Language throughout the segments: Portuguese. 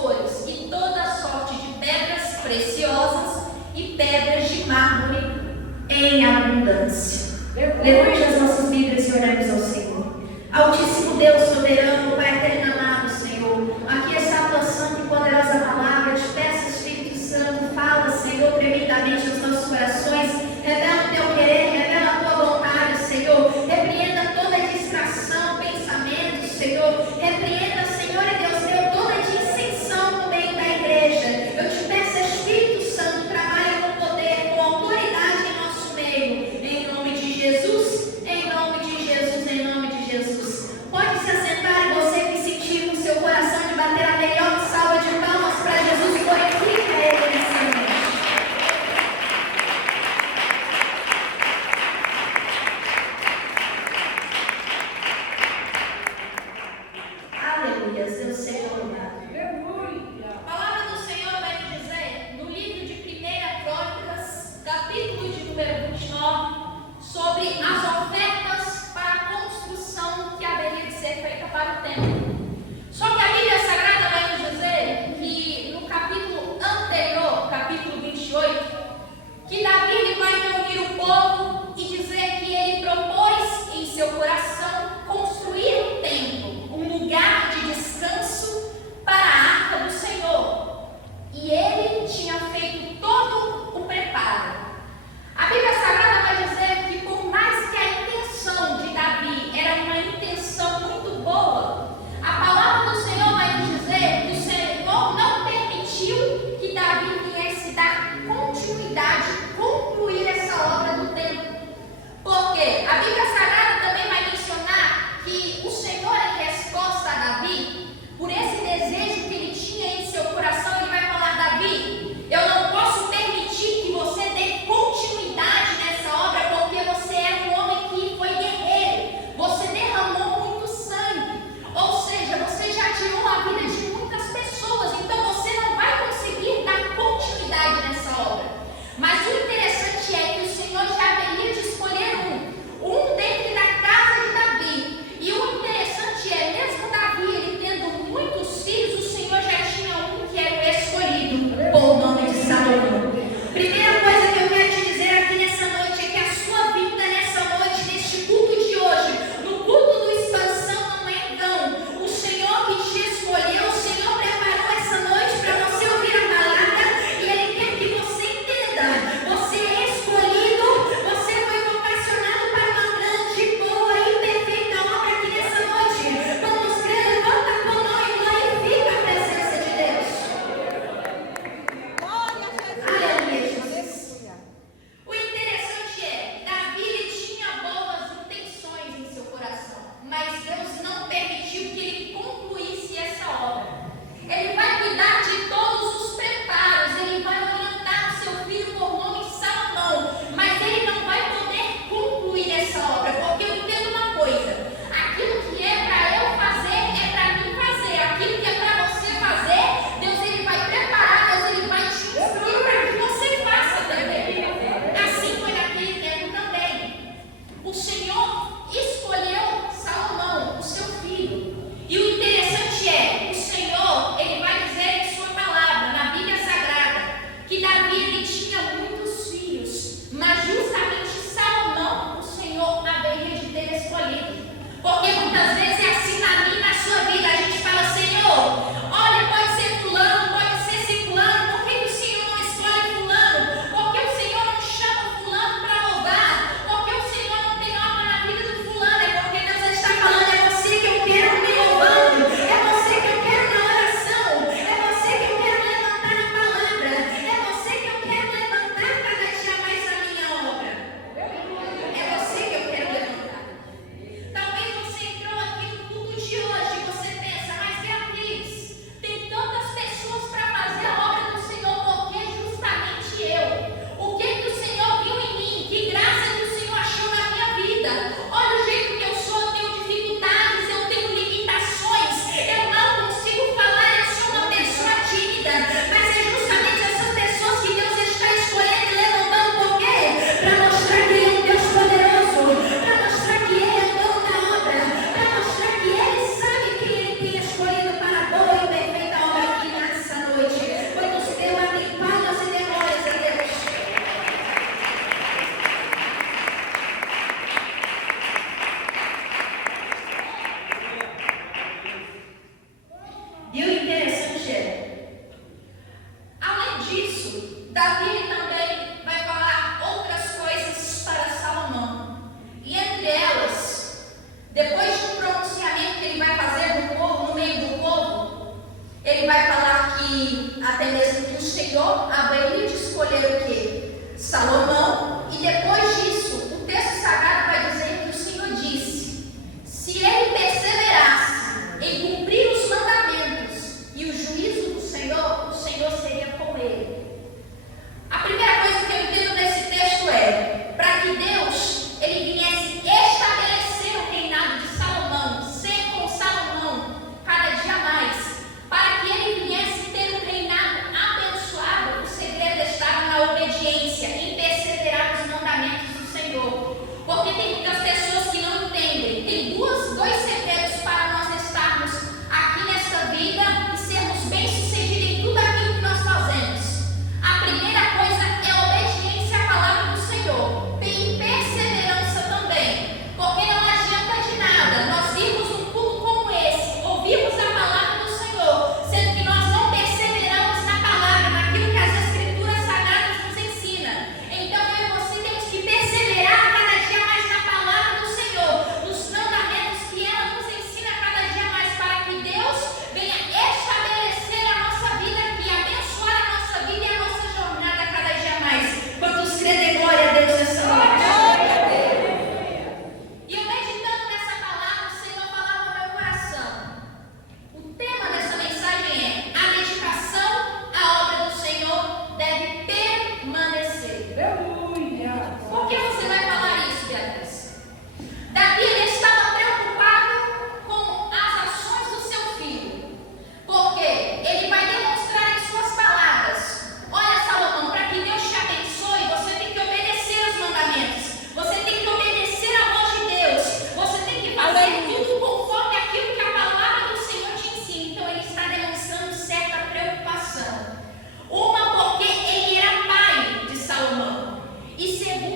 cores e toda sorte de pedras preciosas e pedras de mármore em abundância. Levante as nossas Bíblias e oremos ao Senhor. Altíssimo Deus soberano, Pai eterno amado, Senhor, aqui está a tua santa e poderosa palavra. Te peço, Espírito Santo, fala, Senhor, tremendamente nos nossos corações. Revela o teu querer, revela a tua vontade, Senhor. Repreenda toda distração, pensamento, Senhor. Repreenda, Senhor e Deus meu, toda dissensão no meio da igreja. Eu te peço, Espírito Santo, trabalha com poder, com autoridade em nosso meio. Em nome de Jesus, em nome de Jesus, em nome de Jesus. Pode se assentar e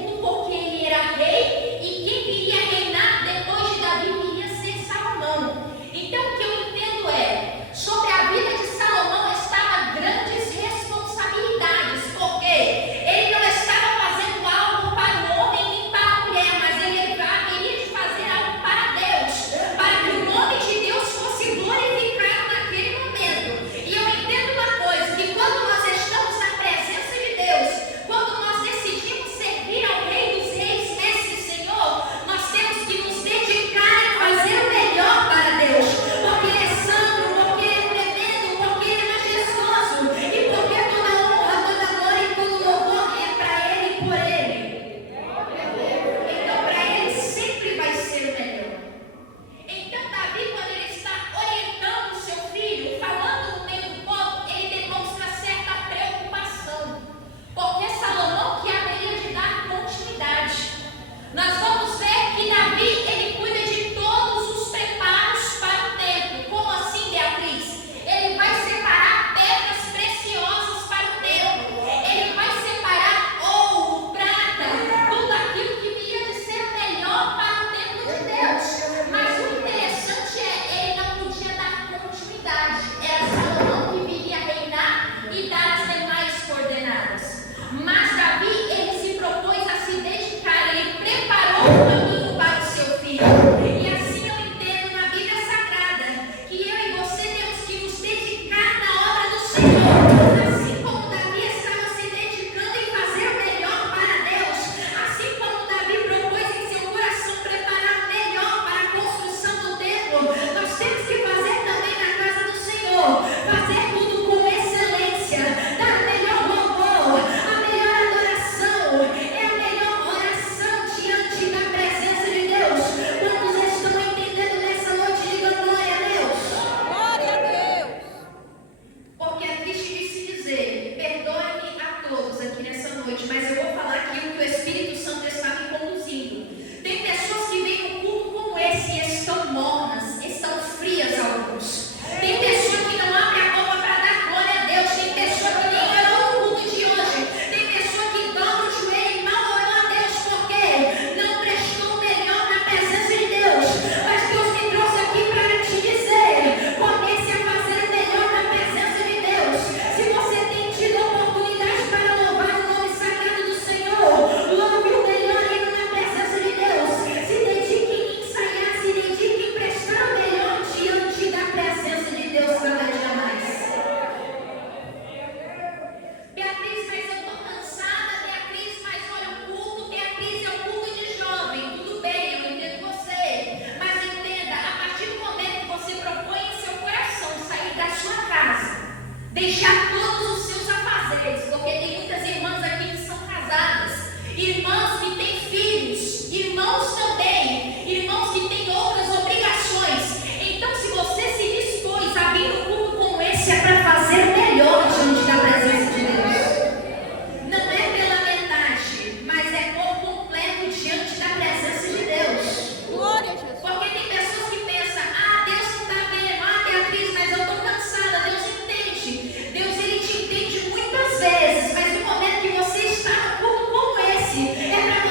culto porque ele era rei e quem viria a reinar depois de Davi viria a ser Salomão. Então o que eu entendo é, sobre a vida de Salomão estavam grandes responsabilidades, porque ele não estava fazendo algo para o homem nem para a mulher, mas ele haveria de fazer algo para Deus, para que o nome de Deus fosse glorificado naquele momento. E eu entendo uma coisa, que quando nós estamos na presença de Deus, quando nós decidimos servir ao Rei dos Reis, Mestre e Senhor, nós temos que nos dedicar e fazer o melhor para Deus, porque Ele é santo, porque Ele é tremendo, porque Ele é majestoso, e porque toda honra, toda glória e todo louvor é para Ele e por Ele. Então para Ele sempre vai ser o melhor. Então Davi, quando ele está orientando o seu filho, falando no meio do povo, ele demonstra certa preocupação, porque Salomão que haveria de dar continuidade. Nós vamos ver que Davi, ele cuida de todos os preparos para o templo. Como assim, Beatriz? Ele vai separar pedras preciosas para o templo. Ele vai separar ouro, prata, tudo aquilo que viria de ser melhor para o templo de Deus. Mas o interessante é, ele não podia dar continuidade. Era Salomão que viria a reinar e dar as demais coordenadas. Mas Davi, ele se propôs a se dedicar, ele preparou o caminho para o seu filho. E assim eu entendo na Bíblia Sagrada que eu e você temos que nos dedicar na obra do Senhor. Assim como Davi estava se dedicando em fazer o melhor para Deus, assim como Davi propôs em seu coração preparar o melhor para a construção do templo, nós temos que fazer também na casa do Senhor, fazer tudo com excelência, dar o melhor louvor, a melhor adoração, é a melhor oração diante da presença de Deus. Quantos estão entendendo nessa noite? Digam glória a Deus. Glória a Deus. Porque é triste de se dizer, perdoe-me a todos aqui nessa noite, mas eu vou falar aquilo que o Espírito Santo está me conduzindo. Tem pessoas que vêm no culto como esse e estão mornas, estão frias alguns. Tem pessoa que não abre a boca para dar glória a Deus. Tem pessoa que nem orou no culto de hoje. Tem pessoa que dobra o joelho e mal orou a Deus porque não prestou o melhor na presença de Deus. Mas Deus me trouxe aqui para te dizer, comece a fazer o melhor na presença de Deus. Se você tem tido oportunidade para louvar o nome sagrado do Senhor, louve o melhor hino na presença de Deus. Se dedique em ensaiar, se dedique em prestar o melhor diante da presença de Deus cada dia mais. Beatriz, mas eu estou cansada. Beatriz, mas olha o culto. Beatriz, é o culto de jovem. Tudo bem, eu entendo você. Mas entenda, a partir do momento que você propõe em seu coração sair da sua casa, deixar todos os seus afazeres, porque tem muitas irmãs aqui que são casadas, irmãs que têm filhos, irmãos também, irmãos que têm outras obrigações. Então, se você se dispôs a vir no culto como esse, é para fazer melhor diante da presença de Deus. Não é pela metade, mas é por completo diante da presença de Deus. Glória a Jesus. Porque tem pessoas que pensam, Deus não está vendo, Beatriz, mas eu estou cansada. Deus entende. Deus, ele te entende muitas vezes, mas no momento que você está no culto como esse, é para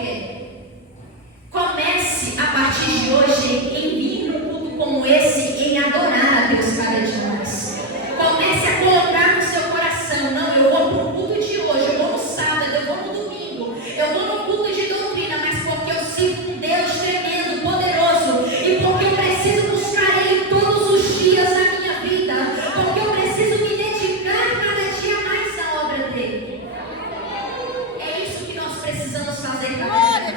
quê? Comece a partir de hoje em vir num culto como esse, em adorar a Deus cada dia mais. Comece a colocar no seu coração: não, eu vou para o culto de hoje, eu vou no sábado, eu vou no domingo, eu vou no culto de doutrina, mas porque eu sirvo um Deus tremendo, poderoso, e porque eu preciso buscar Ele todos os dias na minha vida, porque eu preciso me dedicar cada dia mais à obra dele. É isso que nós precisamos fazer cada dia.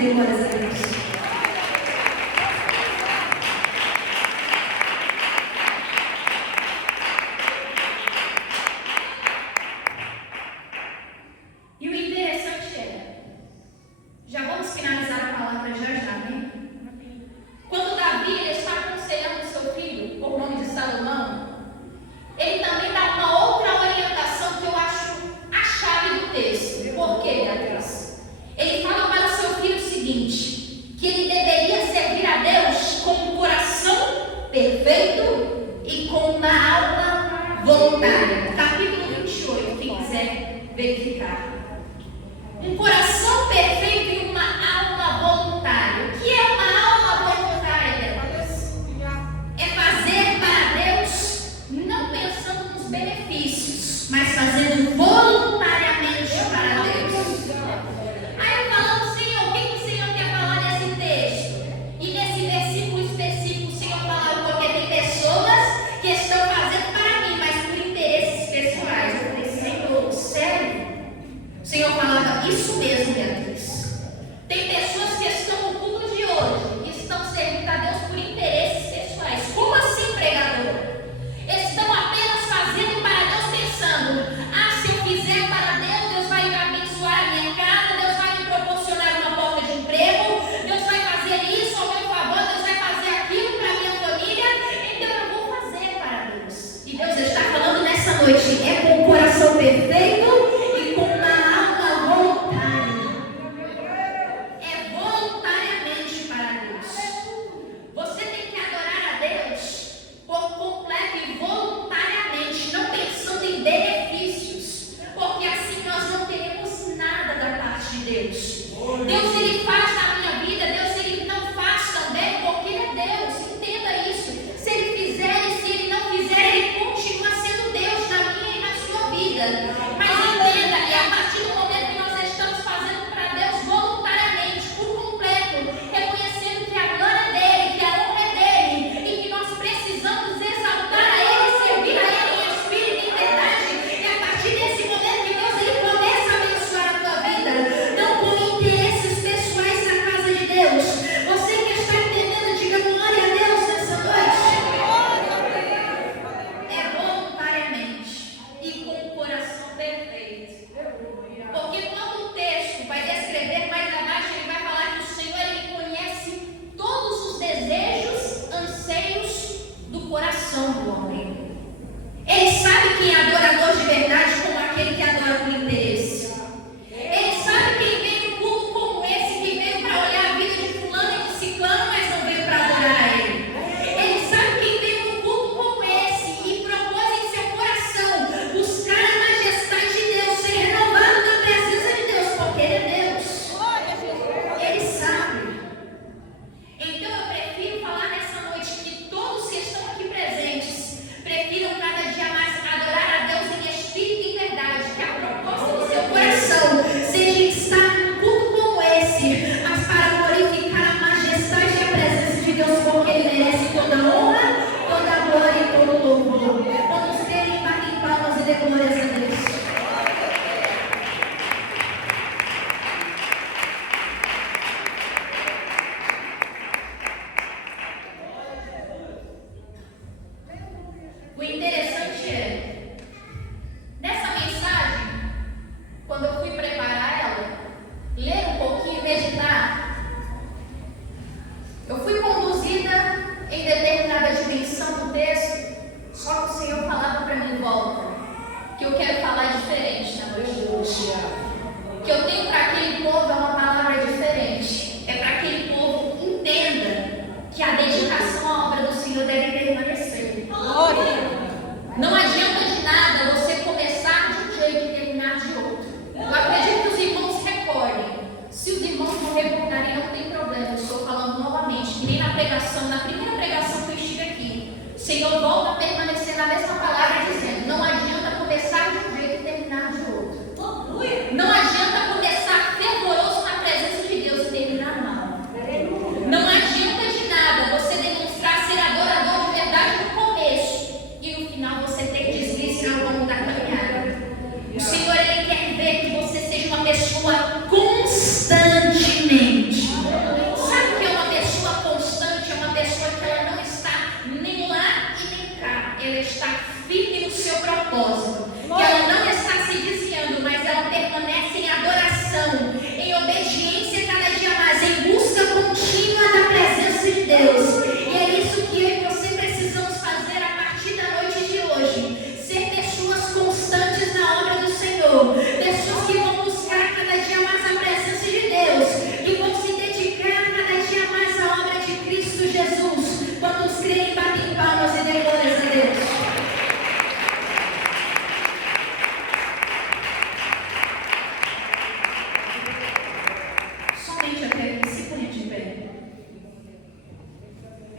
dizer glórias a Deus? E o interessante é, já vamos finalizar a palavra já, né? Quando Davi ele está aconselhando seu filho, por nome de Salomão, ele também dá uma outra orientação que eu acho a chave do texto. Por quê, Beatriz? Ele fala para o seu filho o seguinte, que ele deveria servir a Deus com um coração perfeito e com uma alma voluntária. Capítulo 28, quem quiser verificar. Um coração perfeito e uma alma voluntária. O que é uma alma voluntária, Beatriz? É fazer para Deus, não pensando nos benefícios, mas fazendo voluntariamente para Deus. Aí eu falo, Senhor, o que o Senhor quer falar nesse texto? E nesse versículo específico, o Senhor fala porque tem pessoas que estão fazendo para mim, mas por interesses pessoais. Eu falei, Senhor, sério? O Senhor falava isso mesmo, Beatriz. Tem pessoas que estão no culto de hoje e estão servindo a Deus por interesses pessoais. Como assim, pregador? Estão apenas fazendo para Deus pensando, se eu fizer para Deus, Deus vai abençoar a minha casa, Deus vai me proporcionar uma porta de emprego, Deus vai fazer isso ao meu favor, Deus vai fazer aquilo para a minha família, então eu vou fazer para Deus. E Deus está falando nessa noite, é com o coração perfeito e com uma alma voluntária. É voluntariamente para Deus. Você tem que adorar a Deus por completo e voluntariamente, não pensando em benefícios, porque assim nós não teremos nada da parte de Deus. Deus